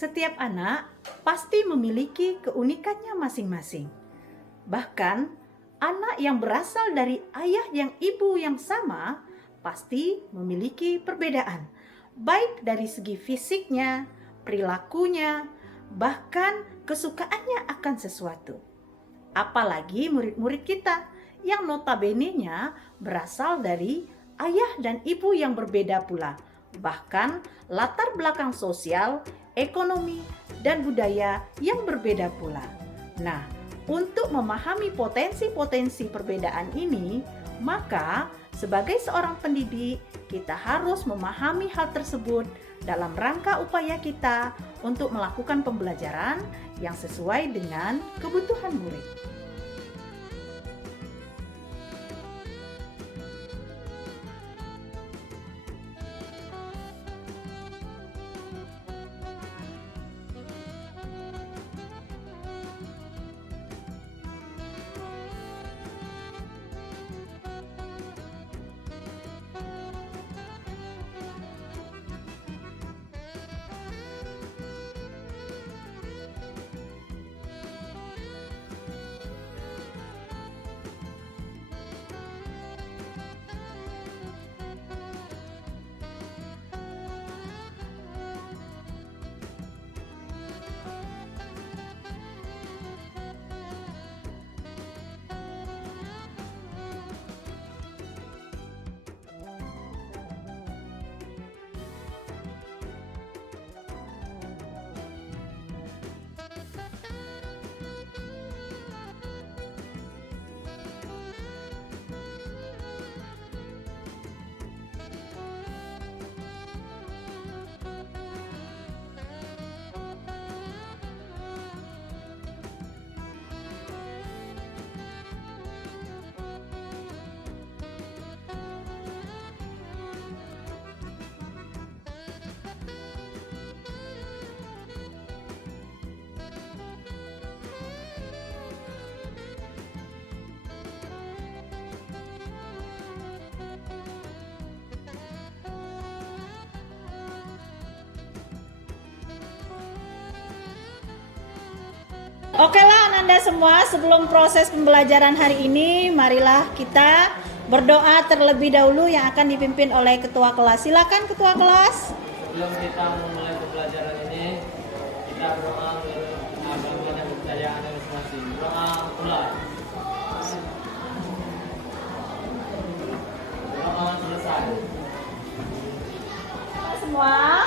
Setiap anak pasti memiliki keunikannya masing-masing. Bahkan, anak yang berasal dari ayah yang ibu yang sama pasti memiliki perbedaan, baik dari segi fisiknya, perilakunya, bahkan kesukaannya akan sesuatu. Apalagi murid-murid kita yang notabene-nya berasal dari ayah dan ibu yang berbeda pula, bahkan latar belakang sosial, ekonomi, dan budaya yang berbeda pula. Nah, untuk memahami potensi-potensi perbedaan ini, maka sebagai seorang pendidik, kita harus memahami hal tersebut dalam rangka upaya kita untuk melakukan pembelajaran yang sesuai dengan kebutuhan murid. Oke lah Ananda semua, sebelum proses pembelajaran hari ini, marilah kita berdoa terlebih dahulu yang akan dipimpin oleh ketua kelas. Silakan ketua kelas. Sebelum kita memulai pembelajaran ini, kita berdoa menurut agama dan kepercayaan masing-masing. Doa mulai. Doa selesai. Semua,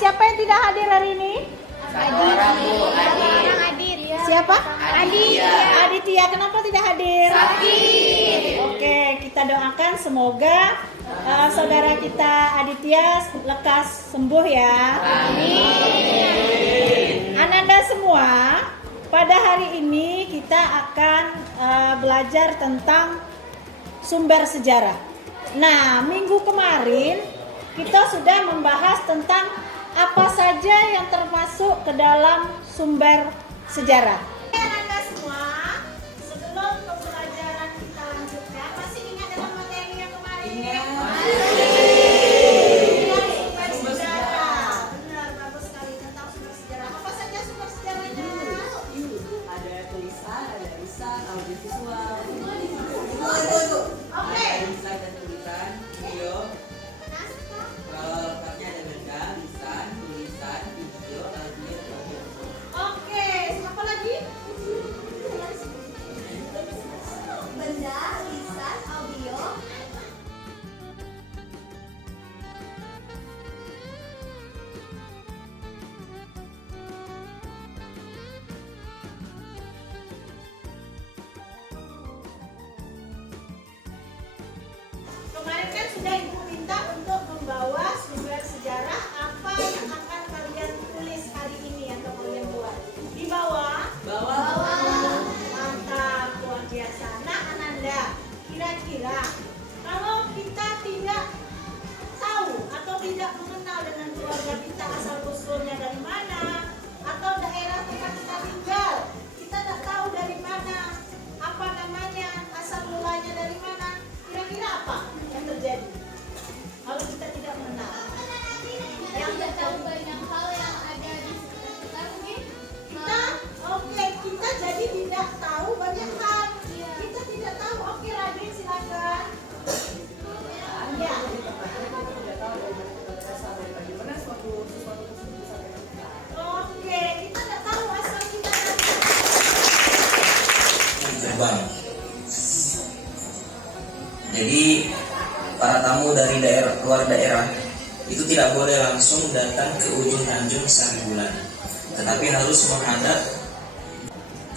siapa yang tidak hadir hari ini? Satu orang Bu, hadir. Siapa? Aditya. Aditya, kenapa tidak hadir? Sakit. Oke, kita doakan semoga saudara kita Aditya lekas sembuh ya. Amin. Ananda semua, pada hari ini kita akan belajar tentang sumber sejarah. Nah, minggu kemarin kita sudah membahas tentang apa saja yang termasuk ke dalam sumber sejarah. Ananda semua, sebelum pembelajaran kita lanjutkan, masih ingat dalam materi yang kemarin? Ingat. Sumber sejarah. Benar, bagus sekali tentang sumber sejarah. Apa saja sumber sejarahnya? Ada tulisan, ada lisan, audiovisual. Oke. Ada slide dan tulisan, video. Kalau lengkapnya ada benda, lisan, tulisan, video, audio, Oke, siapa lagi? Benda, lisan, audio. Kemarin kan sudah Ibu minta untuk membawa sumber sejarah apa yang akan kalian tulis hari ini atau kalian buat. Di bawah. Mantap, luar biasa. Nah Ananda, kira-kira kalau kita tidak tahu atau tidak mengenal dengan keluarga kita asal usulnya dari mana atau daerah tempat kita tinggal, kita tidak tahu dari mana, apa namanya, asal mulanya dari mana, kira-kira apa yang terjadi kalau kita tidak mengenal? Yang tahu banyak hal yang ada di keluar daerah itu tidak boleh langsung datang ke ujung Tanjung Sari Bulan, tetapi harus menghadap.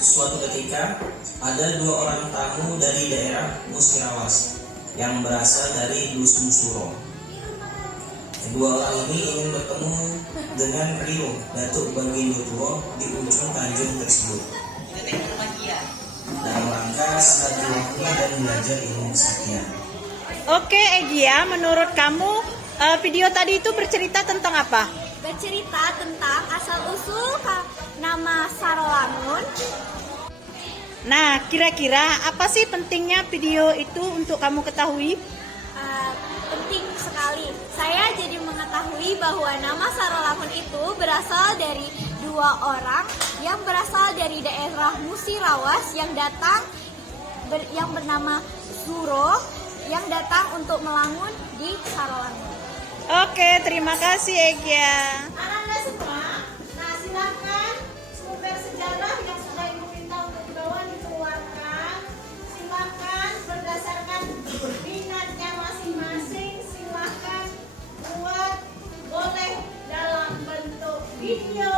Suatu ketika ada 2 orang tamu dari daerah Musirawas yang berasal dari Dusun Suro. Kedua orang ini ingin bertemu dengan Rio, Datuk Bagindo Tuo, di ujung Tanjung tersebut dalam rangka silaturahmi dan belajar ilmu kesaktian. Oke Egya, menurut kamu video tadi itu bercerita tentang apa? Bercerita tentang asal-usul nama Sarolangun. Nah, kira-kira apa sih pentingnya video itu untuk kamu ketahui? Penting sekali. Saya jadi mengetahui bahwa nama Sarolangun itu berasal dari 2 orang yang berasal dari daerah Musirawas yang datang yang bernama Suro yang datang untuk melangun di Sarolangun. Oke, terima kasih Egya. Anak-anak semua, nah silakan sumber sejarah yang sudah Ibu minta untuk dibawa dikeluarkan. Silakan berdasarkan minatnya masing-masing, silakan buat, boleh dalam bentuk video,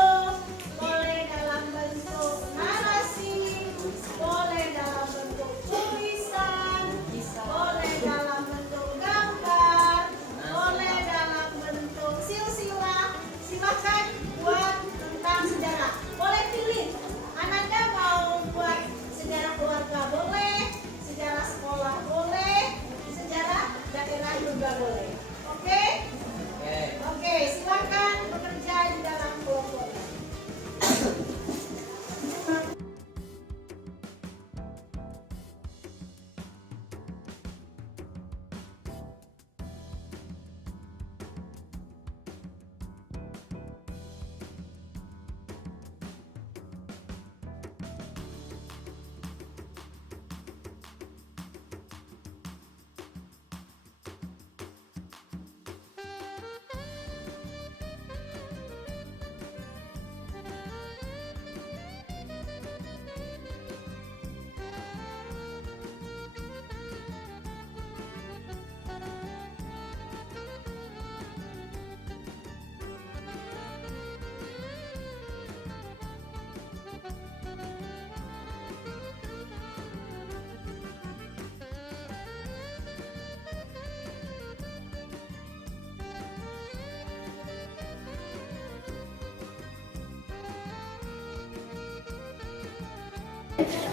boleh dalam bentuk narasi, boleh dalam bentuk tulisan, boleh dalam bentuk gambar, boleh dalam bentuk silsilah. Silakan buat tentang sejarah. Boleh pilih. Ananda mau buat sejarah keluarga boleh, sejarah sekolah boleh, sejarah daerah juga boleh. Oke? Oke, silakan bekerja di dalam kelompok.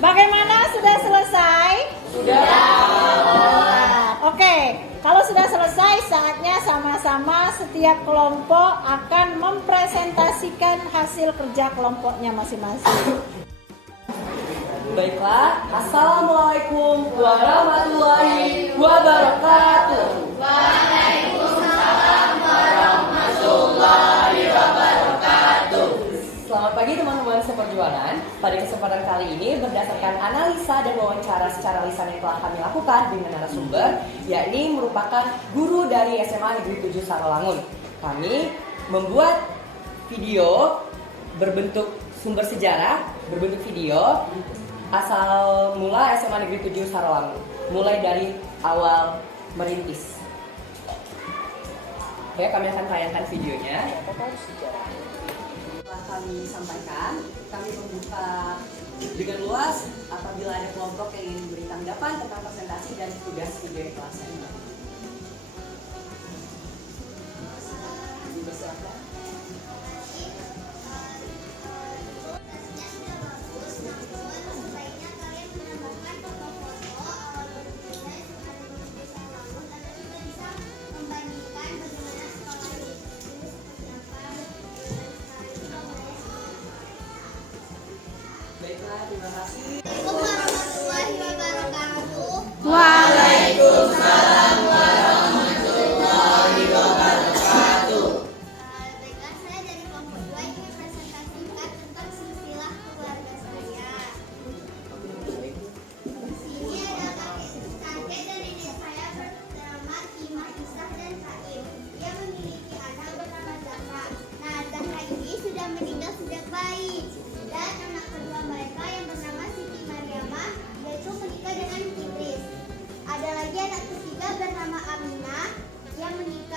Bagaimana, sudah selesai? Sudah. Oke, kalau sudah selesai, saatnya sama-sama setiap kelompok akan mempresentasikan hasil kerja kelompoknya masing-masing. Baiklah, Assalamualaikum warahmatullahi wabarakatuh. Selamat pagi teman-teman seperjuangan. Pada kesempatan kali ini berdasarkan analisa dan wawancara secara lisan yang telah kami lakukan dengan narasumber, yakni merupakan guru dari SMA Negeri 7 Sarolangun. Kami membuat video berbentuk sumber sejarah, berbentuk video asal mula SMA Negeri 7 Sarolangun, mulai dari awal merintis. Oke, kami akan tayangkan videonya. Kami sampaikan, kami membuka dengan luas apabila ada kelompok yang ingin memberi tanggapan tentang presentasi dan tugas video yang telah saya buat. Dipersilakan. Baiklah, terima kasih. Warahmatullahi wabarakatuh. Waalaikumsalam. Baiklah, saya dari kelompok 2 ingin presentasikan tentang silsilah keluarga saya. Ini adalah kakek dan nenek saya bernama Imah Isah dan Saim. Dia memiliki anak bernama Zahra. Nah, Zahra ini sudah meninggal sejak bayi. Dan anak kedua mereka yang bernama Siti Mariamah, yaitu menikah dengan Idris. Ada lagi anak ketiga bernama Aminah yang menikah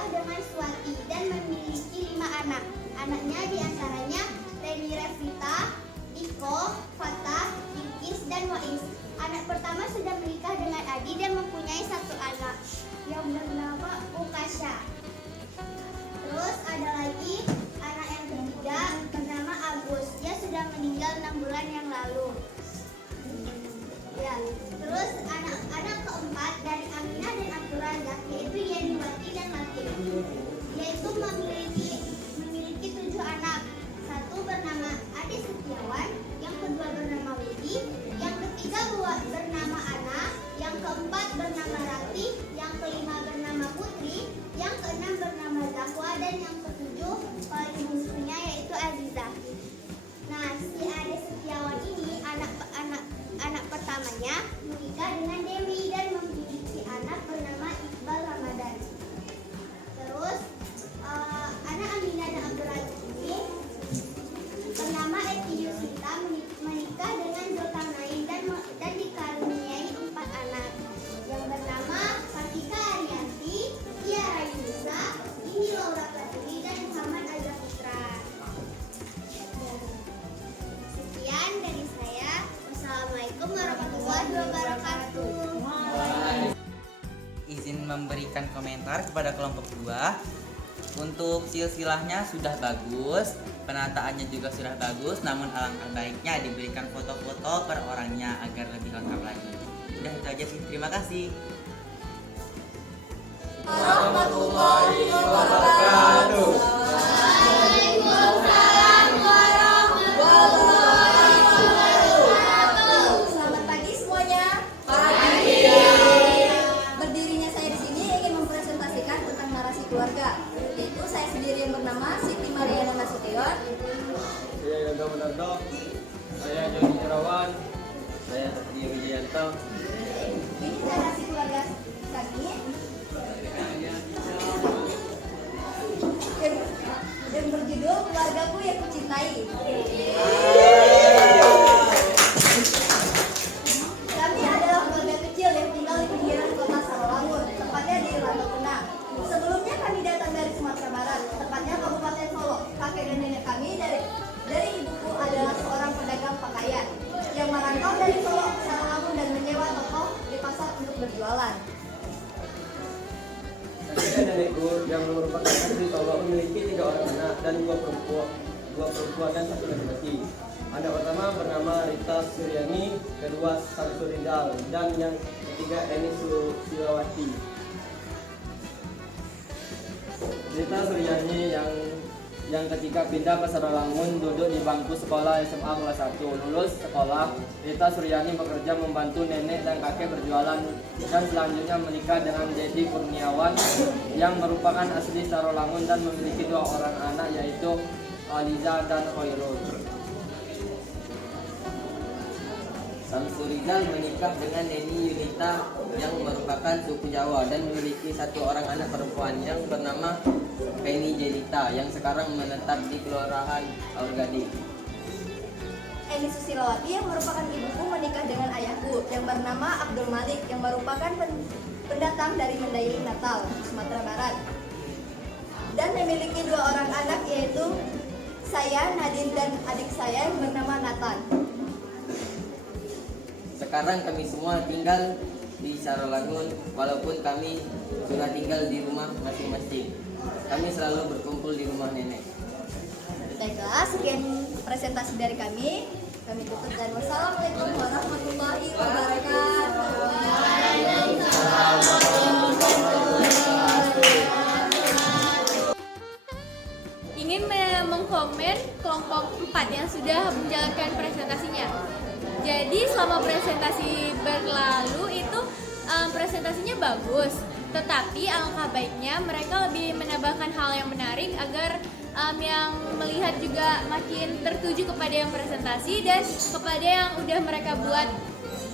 menikah dengan Suwati dan memiliki 5 anak. Anaknya diantaranya Reni Revita, Iko, Fatah, Ikis, dan Wais. Anak pertama sudah menikah dengan Adi dan mempunyai 1 anak yang bernama Ukasha. Terus ada lagi anak yang ketiga bernama Agus. Dia sudah meninggal 6 bulan yang lalu. Ya, terus anak keempat dari Aminah dan Abdul Razak yaitu Yeniwati dan Latif. Yaitu memiliki 7 anak. 1 bernama Ade Setiawan, yang kedua bernama Widi, yang ketiga bernama Ana, yang keempat bernama Rati, yang kelima bernama Putri, yang keenam bernama Zahwa, dan yang ketujuh paling bungsunya yaitu Azizah. Nah, si Ade Setiawan ini anak pertamanya menikah dengan Dewi dan memiliki anak bernama Iqbal Ramadan. Terus anak Aminah dan Abdul Razak ini bernama Eti Yusita menikah dengan Zulkarnain dan dikaruniai 4 anak yang bernama Fatika Arianti, Tiara Yunusa, Indi Laura Pratri, dan Muhammad Azza Putra. Sekian dari saya. Wassalamualaikum warahmatullahi wabarakatuh. Izin memberikan komentar kepada kelompok 2. Untuk silsilahnya sudah bagus, penataannya juga sudah bagus, namun alangkah baiknya diberikan foto-foto per orangnya agar lebih lengkap lagi. Udah itu aja sih, terima kasih. Warahmatullahi wabarakatuh. Waalaikumsalam warahmatullahi wabarakatuh. Selamat pagi semuanya. Pagi. Berdirinya saya di sini ingin mempresentasikan tentang narasi keluarga. Yaitu saya sendiri yang bernama Siti Mariana Nasution. Saya Yoga Munardo. Saya Joni Irawan. Saya Satria Wijayanto. Ini narasi keluarga kami yang berjudul Keluargaku yang Kucintai. Kami adalah keluarga kecil yang tinggal di pinggiran kota Sarolangun, tepatnya di Rantau Penang. Sebelumnya kami datang dari Sumatera Barat, tepatnya Kabupaten Solo. Kakek dan nenek kami dari ibuku adalah seorang pedagang pakaian yang merantau dari Solo ke Sarolangun dan menyewa toko di pasar untuk berjualan. Saya nenekku yang merupakan asli Solo memiliki 3 orang anak dan 2 perempuan dan 1 laki-laki. Anak pertama bernama Rita Suryani, kedua Samsul Rizal, dan yang ketiga Eni Silawati. Rita Suryani yang ketiga pindah ke Sarolangun, duduk di bangku sekolah SMA kelas 1. Lulus sekolah, Rita Suryani bekerja membantu nenek dan kakek berjualan dan selanjutnya menikah dengan Dedi Kurniawan yang merupakan asli Sarolangun dan memiliki 2 orang anak yaitu Aliza dan Khairul. Samsul Rizal menikah dengan Neni Yunita yang merupakan suku Jawa dan memiliki 1 orang anak perempuan yang bernama Penny Jelita yang sekarang menetap di Kelurahan Aurgadi. Eni Susilawati yang merupakan ibuku menikah dengan ayahku yang bernama Abdul Malik yang merupakan pendatang dari Mandailing Natal, Sumatera Barat. Dan memiliki 2 orang anak yaitu saya, Nadine, dan adik saya yang bernama Nathan. Sekarang kami semua tinggal di Sarolangun walaupun kami sudah tinggal di rumah masing-masing. Kami selalu berkumpul di rumah nenek. Baiklah, sekian presentasi dari kami. Kami tutup dan wassalamualaikum warahmatullahi wabarakatuh. Ingin mengkomen kelompok 4 yang sudah menjalankan presentasinya. Jadi selama presentasi berlalu itu presentasinya bagus, tetapi alangkah baiknya mereka lebih menambahkan hal yang menarik agar yang melihat juga makin tertuju kepada yang presentasi dan kepada yang udah mereka buat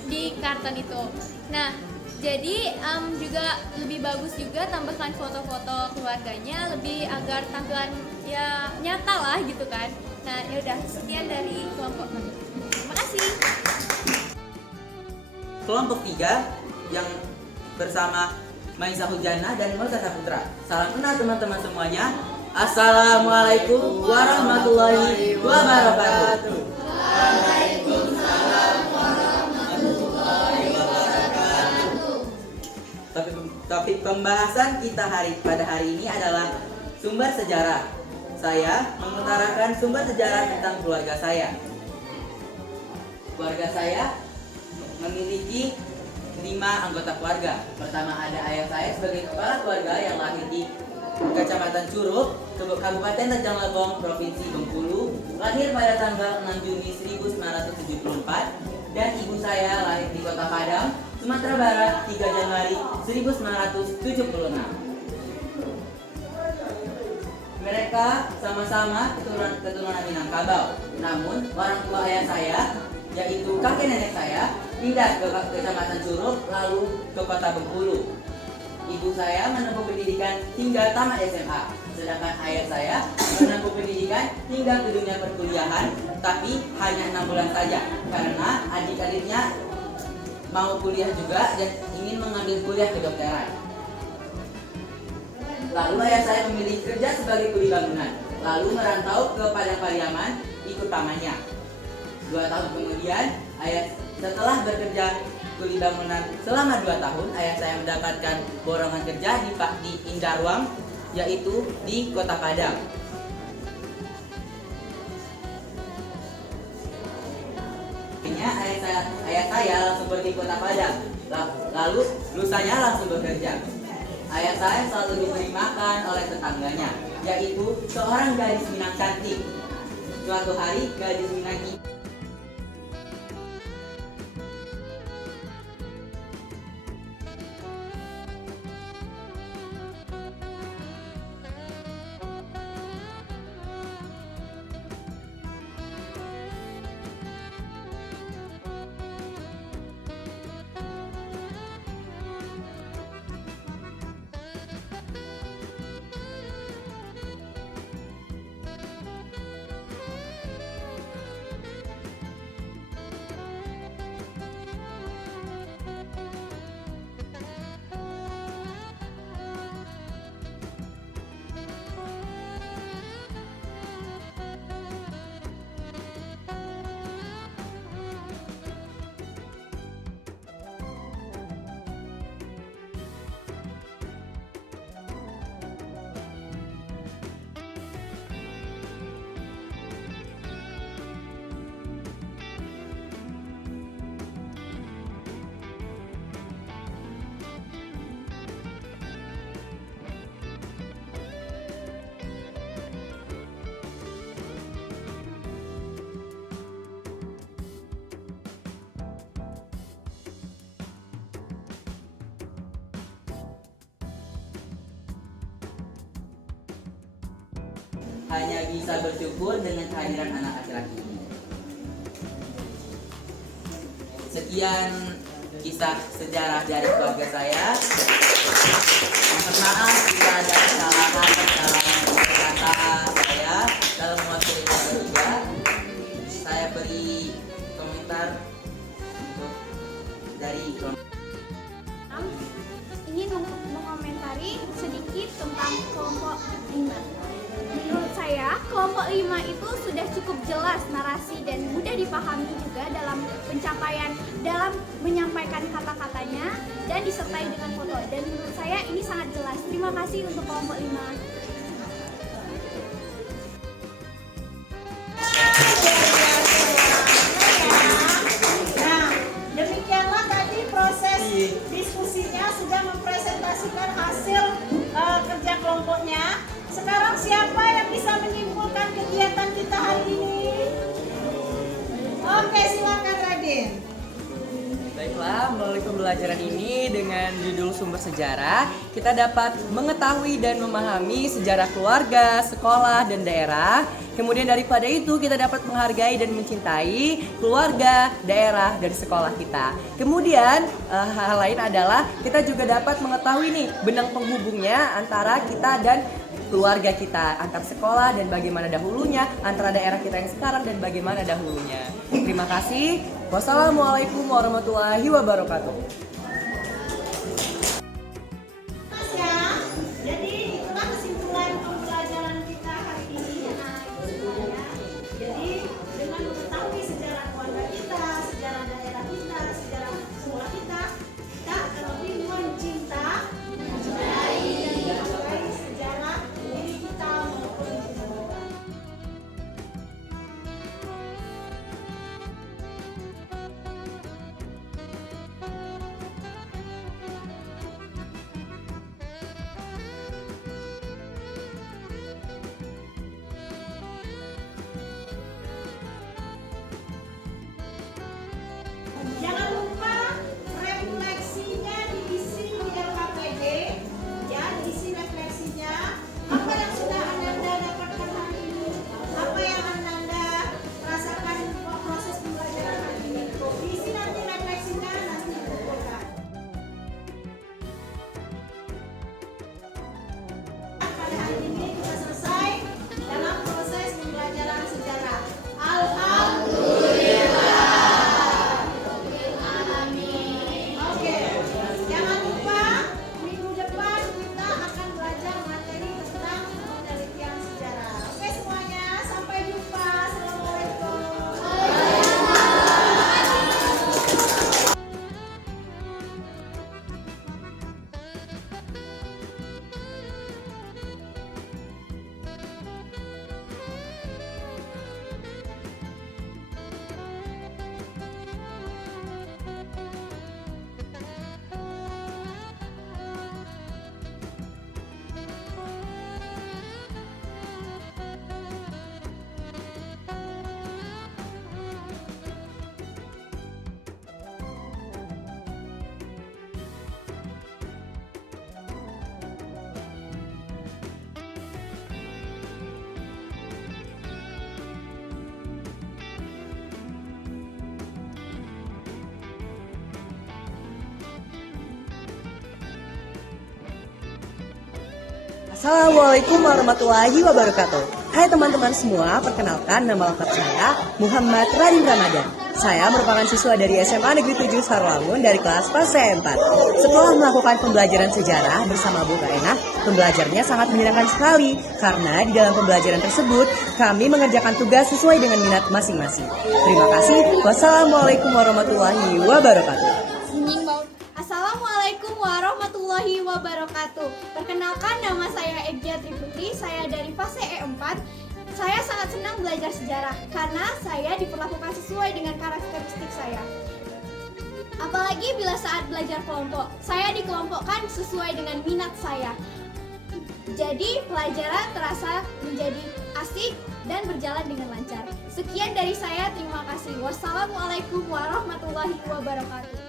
di karton itu. Nah, jadi juga lebih bagus juga tambahkan foto-foto keluarganya lebih agar tampilan ya nyata lah gitu kan. Nah, ya udah sekian dari kelompok kami. Terima kasih. Kelompok 3 yang bersama Maisa Hujana, dan Mausa Saputra. Salam kenal teman-teman semuanya. Assalamualaikum warahmatullahi wabarakatuh. Topik pembahasan kita pada hari ini adalah sumber sejarah. Saya mengutarakan sumber sejarah tentang keluarga saya. Keluarga saya memiliki 5 anggota keluarga. Pertama ada ayah saya sebagai kepala keluarga yang lahir di Kecamatan Curug, Kabupaten Rejang Lebong, Provinsi Bengkulu, lahir pada tanggal 6 Juni 1974, dan ibu saya lahir di Kota Padang, Sumatera Barat, 3 Januari 1976. Mereka sama-sama keturunan Minangkabau. Namun orang tua ayah saya, yaitu kakek nenek saya, pindah ke Kecamatan Curug lalu ke Kota Bengkulu. Ibu saya menempuh pendidikan hingga tamat SMA, sedangkan ayah saya menempuh pendidikan hingga ke dunia perkuliahan, tapi hanya 6 bulan saja karena adik-adiknya mau kuliah juga dan ingin mengambil kuliah kedokteran. Lalu ayah saya memilih kerja sebagai kuli bangunan, lalu merantau ke Padang Pariaman ikut pamannya. 2 tahun kemudian, setelah bekerja kuli bangunan selama 2 tahun, ayah saya mendapatkan borongan kerja di Indarwang, yaitu di Kota Padang. Akhirnya ayah saya langsung pergi ke Kota Padang, lalu lusanya langsung bekerja. Ayah saya selalu diberi makan oleh tetangganya, yaitu seorang gadis Minang cantik. Suatu hari gadis Minang ini hanya bisa bersyukur dengan kehadiran anak laki-laki ini. Sekian kisah sejarah dari keluarga saya. Mohon maaf jika ada kesalahan kata saya dalam mewakili keluarga juga. Saya beri komentar untuk dari ingin mengomentari sedikit tentang kelompok 5. Menurut saya, kelompok 5 itu sudah cukup jelas narasi dan mudah dipahami juga dalam menyampaikan kata-katanya dan disertai dengan foto. Dan menurut saya ini sangat jelas. Terima kasih untuk kelompok 5. Nah, demikianlah tadi proses diskusinya sudah mempresentasikan hasil kerja kelompoknya. Sekarang siapa yang bisa menyimpulkan kegiatan kita hari ini? Oke, silakan Raden. Baiklah, melalui pembelajaran ini dengan judul sumber sejarah, kita dapat mengetahui dan memahami sejarah keluarga, sekolah, dan daerah. Kemudian daripada itu kita dapat menghargai dan mencintai keluarga, daerah, dan sekolah kita. Kemudian hal lain adalah kita juga dapat mengetahui nih benang penghubungnya antara kita dan keluarga kita, antar sekolah dan bagaimana dahulunya, antara daerah kita yang sekarang dan bagaimana dahulunya. Terima kasih. Wassalamualaikum warahmatullahi wabarakatuh. Assalamualaikum warahmatullahi wabarakatuh. Hai teman-teman semua, perkenalkan nama lengkap saya Muhammad Radin Ramadan. Saya merupakan siswa dari SMA Negeri 7 Sarwangun dari kelas fase 4. Setelah melakukan pembelajaran sejarah bersama Bu Kaenah, pembelajarnya sangat menyenangkan sekali karena di dalam pembelajaran tersebut kami mengerjakan tugas sesuai dengan minat masing-masing. Terima kasih. Wassalamualaikum warahmatullahi wabarakatuh. Assalamualaikum warahmatullahi wabarakatuh. Perkenalkan, nama saya Egya Triputri, saya dari fase E4. Saya sangat senang belajar sejarah karena saya diperlakukan sesuai dengan karakteristik saya. Apalagi bila saat belajar kelompok, saya dikelompokkan sesuai dengan minat saya. Jadi pelajaran terasa menjadi asik dan berjalan dengan lancar. Sekian dari saya, terima kasih. Wassalamualaikum warahmatullahi wabarakatuh.